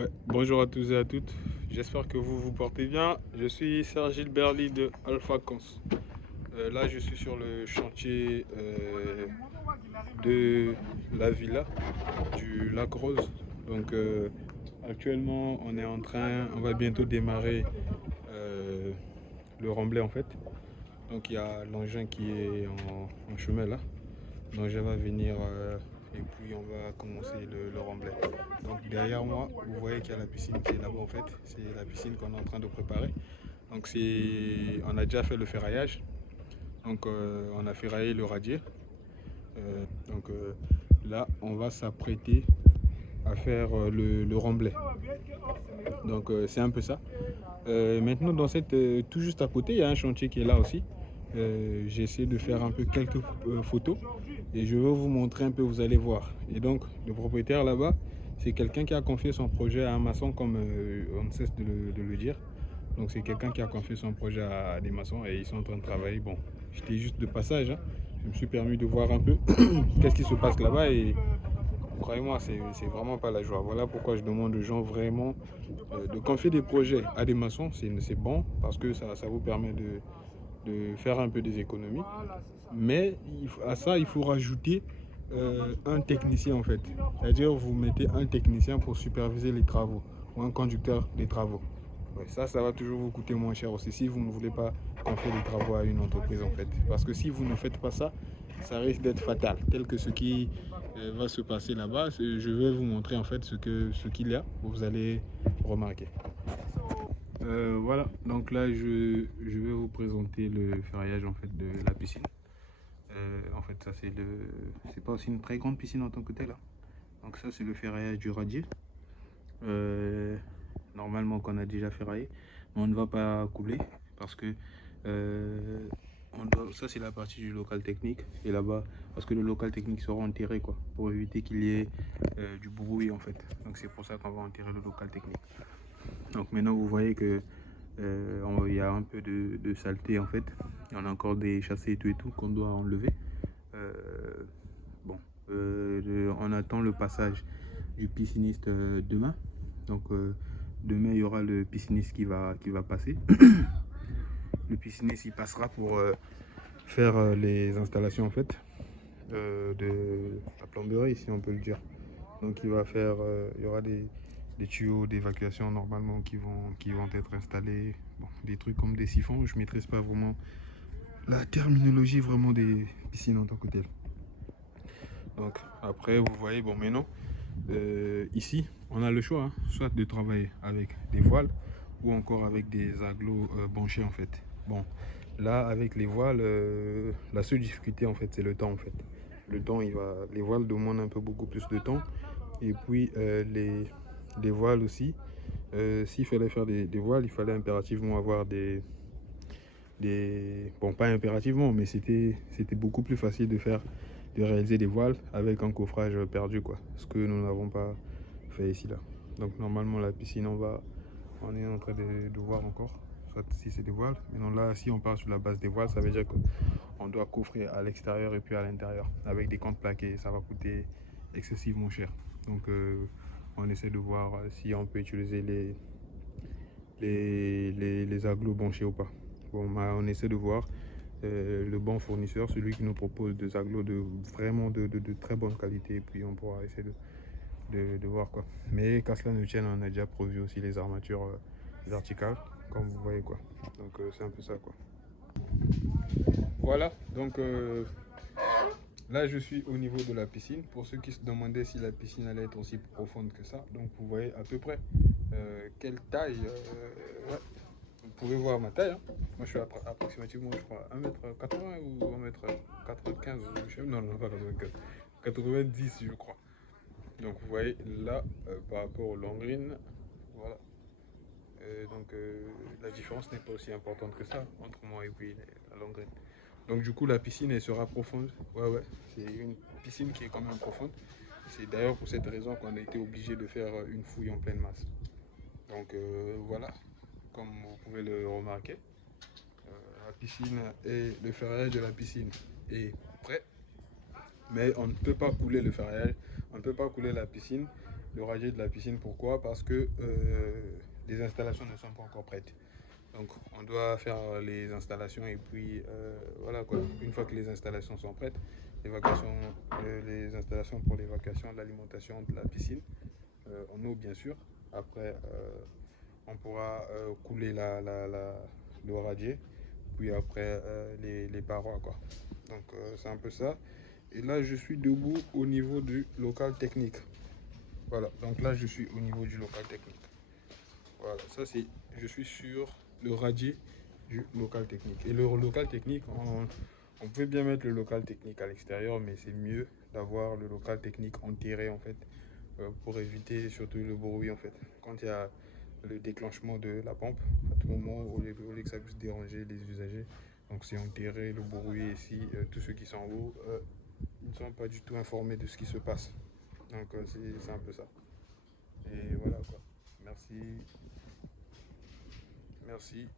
Ouais, bonjour à tous et à toutes, j'espère que vous vous portez bien. Je suis Sergile Berly de Alpha Cons. Là, je suis sur le chantier de la villa du Lac Rose. Donc, actuellement, on va bientôt démarrer euh, le remblai en fait. Donc, il y a l'engin qui est en chemin là. L'engin va venir et puis on va commencer le remblai. Donc derrière moi, vous voyez qu'il y a la piscine qui est là-bas en fait. C'est la piscine qu'on est en train de préparer. Donc on a déjà fait le ferraillage. Donc on a ferraillé le radier. Donc là, on va s'apprêter à faire le remblai. Donc c'est un peu ça. Maintenant, tout juste à côté, il y a un chantier qui est là aussi. J'ai essayé de faire un peu quelques photos et je vais vous montrer un peu, vous allez voir. Et donc, le propriétaire là-bas, c'est quelqu'un qui a confié son projet à un maçon, comme on ne cesse de le dire. Donc, c'est quelqu'un qui a confié son projet à des maçons et ils sont en train de travailler. Bon, j'étais juste de passage, hein. Je me suis permis de voir un peu qu'est-ce qui se passe là-bas et croyez-moi, c'est vraiment pas la joie. Voilà pourquoi je demande aux gens vraiment de confier des projets à des maçons. C'est bon parce que ça vous permet de faire un peu des économies. Mais à ça, il faut rajouter un technicien en fait. C'est-à-dire vous mettez un technicien pour superviser les travaux ou un conducteur des travaux. Ouais, ça va toujours vous coûter moins cher aussi si vous ne voulez pas confier des travaux à une entreprise en fait. Parce que si vous ne faites pas ça, ça risque d'être fatal. Tel que ce qui va se passer là-bas, je vais vous montrer en fait ce qu'il y a. Vous allez remarquer. Voilà, donc là je vais vous présenter le ferraillage en fait de la piscine. En fait ça c'est pas aussi une très grande piscine en tant que telle, hein. Donc ça c'est le ferraillage du radier. Normalement qu'on a déjà ferraillé, mais on ne va pas couler parce que ça c'est la partie du local technique et là-bas parce que le local technique sera enterré quoi pour éviter qu'il y ait du bruit en fait. Donc c'est pour ça qu'on va enterrer le local technique. Donc maintenant vous voyez que il y a un peu de saleté en fait. Il y en a encore des chassés et tout qu'on doit enlever. Euh, bon, on attend le passage du pisciniste demain. Donc demain il y aura le pisciniste qui va passer. Le pisciniste il passera pour faire les installations en fait de la plomberie si on peut le dire. Donc il va faire, il y aura des tuyaux d'évacuation normalement qui vont être installés. Bon, des trucs comme des siphons, je ne maîtrise pas vraiment la terminologie vraiment des piscines en tant que telles. Donc après vous voyez, bon maintenant, ici on a le choix, hein, soit de travailler avec des voiles ou encore avec des agglos branchés en fait. Bon, là avec les voiles, la seule difficulté en fait c'est le temps en fait. Le temps, les voiles demandent un peu beaucoup plus de temps. Et puis les voiles aussi, s'il fallait faire des voiles, il fallait impérativement avoir bon pas impérativement, mais c'était beaucoup plus facile de réaliser des voiles avec un coffrage perdu quoi, ce que nous n'avons pas fait ici là. Donc normalement la piscine on est en train de voir encore, soit si c'est des voiles. Maintenant là, si on part sur la base des voiles, ça veut dire qu'on doit coffrer à l'extérieur et puis à l'intérieur avec des comptes plaqués. Ça va coûter excessivement cher. Donc on essaie de voir si on peut utiliser les agglos branchés ou pas. Bon, on essaie de voir le bon fournisseur, celui qui nous propose des agglos vraiment de très bonne qualité, et puis on pourra essayer de voir quoi. Mais qu'à cela ne tienne, on a déjà prévu aussi les armatures verticales, comme vous voyez quoi. Donc c'est un peu ça quoi. Voilà, donc là je suis au niveau de la piscine. Pour ceux qui se demandaient si la piscine allait être aussi profonde que ça, donc vous voyez à peu près quelle taille. Ouais. Vous pouvez voir ma taille, hein. Moi je suis approximativement je crois 1m80 ou 1m95. Non, non, pas 95. 90 je crois. Donc vous voyez là par rapport au long green, voilà. Donc la différence n'est pas aussi importante que ça entre moi et puis la long green. Donc du coup la piscine elle sera profonde. Ouais ouais, c'est une piscine qui est quand même profonde. C'est d'ailleurs pour cette raison qu'on a été obligé de faire une fouille en pleine masse. Donc voilà, comme vous pouvez le remarquer, la piscine et le ferraillage de la piscine est prêt. Mais on ne peut pas couler le ferraillage, on ne peut pas couler la piscine le radier de la piscine. Pourquoi? Parce que les installations ne sont pas encore prêtes. Donc on doit faire les installations et puis voilà quoi. Une fois que les installations sont prêtes, les installations pour l'évacuation de l'alimentation de la piscine en eau bien sûr. Après on pourra couler le radier, puis après les parois quoi. Donc c'est un peu ça. Et là je suis debout au niveau du local technique. Voilà, donc là je suis au niveau du local technique. Voilà, ça c'est, je suis sur le radier du local technique. Et le local technique, on peut bien mettre le local technique à l'extérieur, mais c'est mieux d'avoir le local technique enterré en fait, pour éviter surtout le bruit en fait. Quand il y a le déclenchement de la pompe, à tout moment, au lieu que ça puisse déranger les usagers, donc c'est enterré le bruit ici, tous ceux qui sont en haut ne sont pas du tout informés de ce qui se passe. Donc c'est un peu ça. Et voilà quoi. Merci. Merci.